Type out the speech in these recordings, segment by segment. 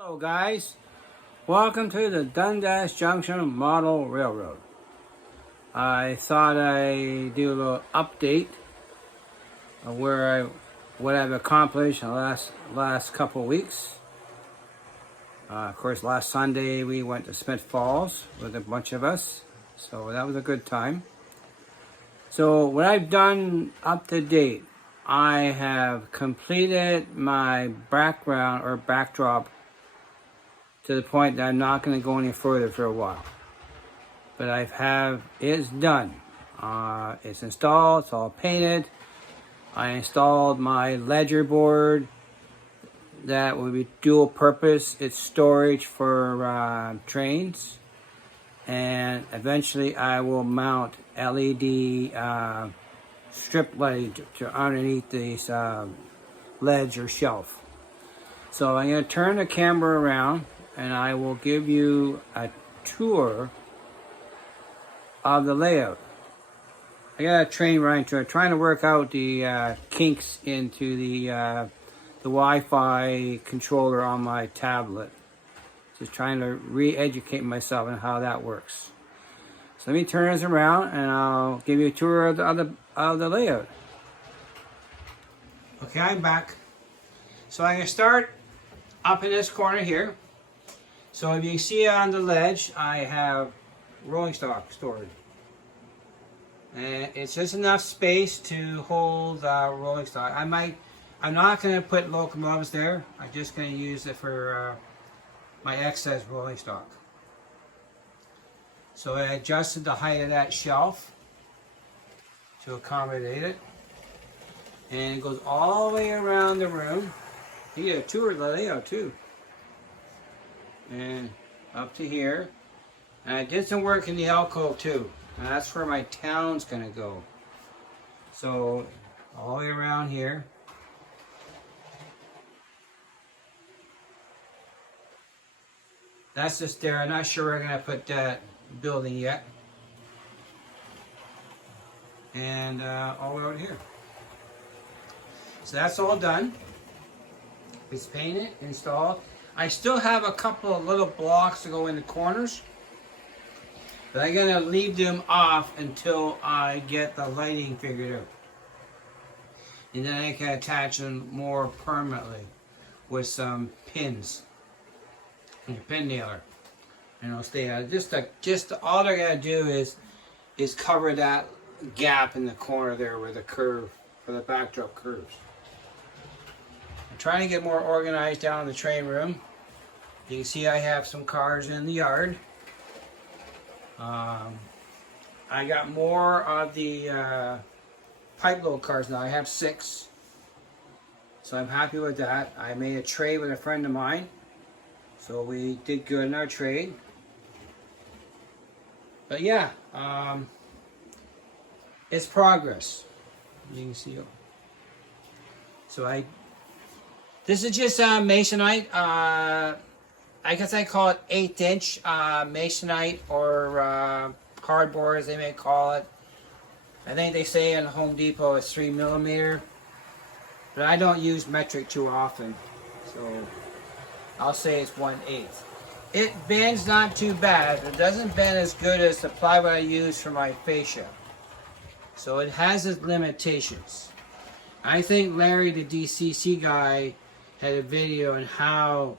Hello guys, welcome to the Dundas Junction Model Railroad. I thought I'd do a little update of what I've accomplished in the last couple of weeks. Of course, last Sunday we went to Smith Falls with a bunch of us, so that was a good time. So what I've done up to date, I have completed my background or backdrop to the point that I'm not going to go any further for a while. But it's done. It's installed, it's all painted. I installed my ledger board that will be dual purpose. It's storage for trains. And eventually I will mount LED strip lighting to underneath this ledge or shelf. So I'm going to turn the camera around and I will give you a tour of the layout. I got a train running to it, trying to work out the kinks into the Wi-Fi controller on my tablet. Just trying to re-educate myself on how that works. So let me turn this around and I'll give you a tour of the layout. Okay, I'm back. So I'm going to start up in this corner here. So if you can see on the ledge, I have rolling stock stored. And it's just enough space to hold rolling stock. I'm not going to put locomotives there. I'm just going to use it for my excess rolling stock. So I adjusted the height of that shelf to accommodate it. And it goes all the way around the room. You get a tour of the layout too. And up to here. And I did some work in the alcove too. And that's where my town's gonna go. So all the way around here. That's just there. I'm not sure we're gonna put that building yet. And all the way over here. So that's all done. It's painted, installed. I still have a couple of little blocks to go in the corners, but I'm gonna leave them off until I get the lighting figured out. And then I can attach them more permanently with some pins and a pin nailer. And it'll stay out. Just all they're gonna do is cover that gap in the corner there where the curve, where the backdrop curves. I'm trying to get more organized down in the train room. You can see I have some cars in the yard. I got more of the pipe load cars now. I have 6. So I'm happy with that. I made a trade with a friend of mine. So we did good in our trade. But yeah, it's progress. You can see it. So this is just masonite. I guess I call it 1/8 inch masonite or cardboard as they may call it. I think they say in Home Depot it's 3mm. But I don't use metric too often. So I'll say it's 1/8. It bends not too bad. It doesn't bend as good as the plywood I use for my fascia. So it has its limitations. I think Larry, the DCC guy, had a video on how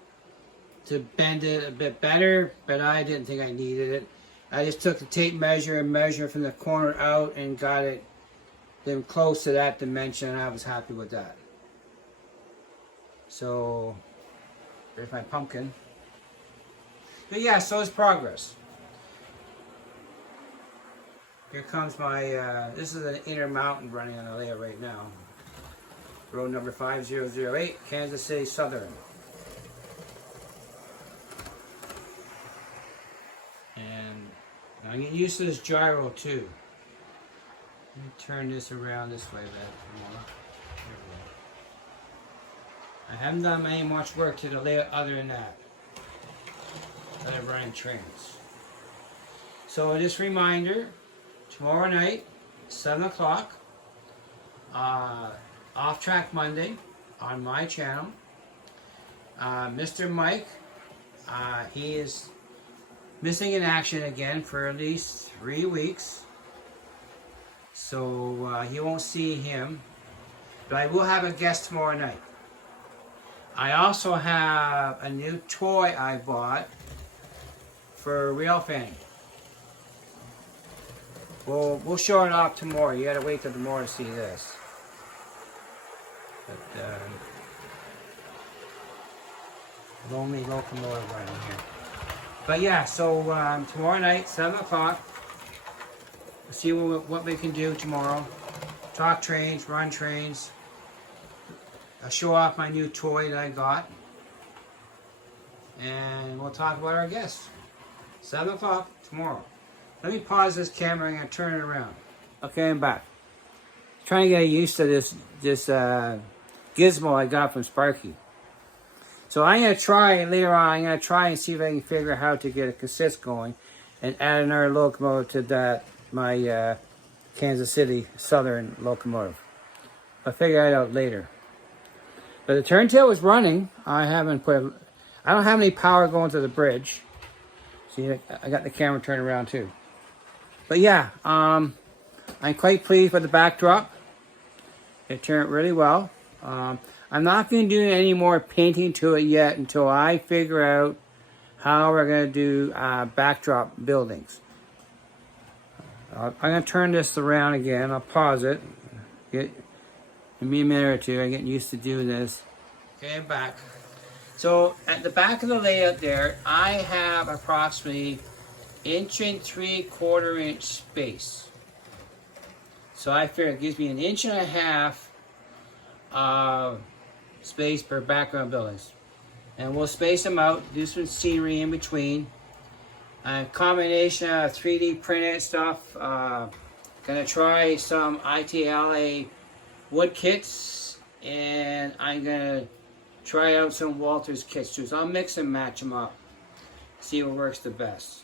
to bend it a bit better, but I didn't think I needed it. I just took the tape measure and measured from the corner out and got it then close to that dimension, and I was happy with that. So there's my pumpkin. But yeah, so it's progress. Here comes my, this is an Intermountain running on the layout right now. Road number 5008, Kansas City Southern. And I'm getting used to this gyro too. Let me turn this around this way a bit more. I haven't done any much work to the layout other than that. Other running trains. So just a reminder, tomorrow night, 7 o'clock, Off Track Monday on my channel. Mr. Mike He is missing in action again for at least 3 weeks. So you won't see him. But I will have a guest tomorrow night. I also have a new toy I bought for Real Fanny. We'll show it off tomorrow. You gotta wait till tomorrow to see this. But lonely locomotive running here. But yeah, so tomorrow night, 7 o'clock. See what we can do tomorrow. Talk trains, run trains. I'll show off my new toy that I got. And we'll talk about our guests. 7 o'clock tomorrow. Let me pause this camera and I'm gonna turn it around. Okay, I'm back. Trying to get used to this gizmo I got from Sparky. So I'm gonna try later on. I'm gonna try and see if I can figure out how to get a cassette going, and add another locomotive to that my Kansas City Southern locomotive. I'll figure it out later. But the turntable is running. I don't have any power going to the bridge. See, I got the camera turned around too. But yeah, I'm quite pleased with the backdrop. It turned really well. I'm not going to do any more painting to it yet until I figure out how we're going to do backdrop buildings. I'm going to turn this around again. I'll pause it. Give me a minute or two. I'm getting used to doing this. Okay, I'm back. So at the back of the layout there, I have approximately 1 3/4 inch space. So I figure it gives me 1.5 inches space per background buildings. And we'll space them out, do some scenery in between. A combination of 3D printed stuff. Gonna try some ITLA wood kits, and I'm gonna try out some Walters kits too. So I'll mix and match them up, see what works the best.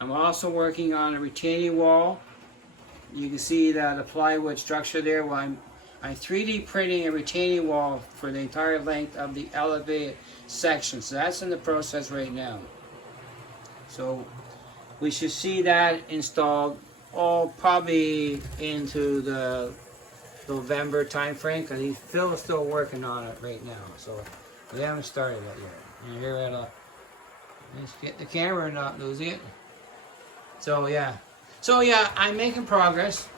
I'm also working on a retaining wall. You can see the plywood structure there. Well, I'm 3D printing a retaining wall for the entire length of the elevated section. So that's in the process right now. So we should see that installed probably into the November time frame, because Phil's still working on it right now. So we haven't started it yet. And here let's get the camera and not lose it. So yeah, I'm making progress.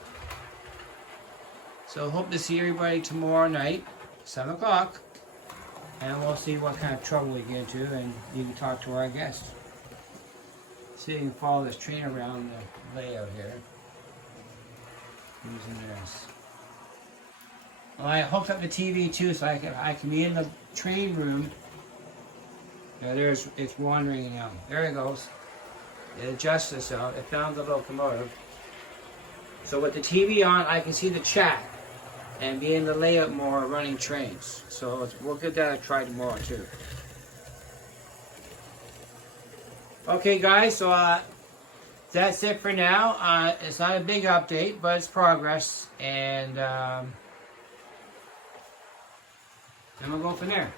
So hope to see everybody tomorrow night, 7 o'clock, and we'll see what kind of trouble we get into, and you can talk to our guests. See if you can follow this train around the layout here. Using this. Well, I hooked up the TV too, so I can be in the train room. Yeah, it's wandering now. There it goes. It adjusts itself. It found the locomotive. So with the TV on, I can see the chat and be in the layout more running trains. So we'll give that a try tomorrow too. Okay guys, so that's it for now. It's not a big update, but it's progress, and then we'll go from there.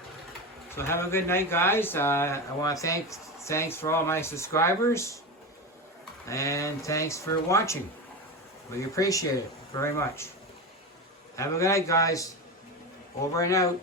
So have a good night, guys. I want to thanks for all my subscribers, and thanks for watching. We appreciate it very much. Have a good night, guys. Over and out.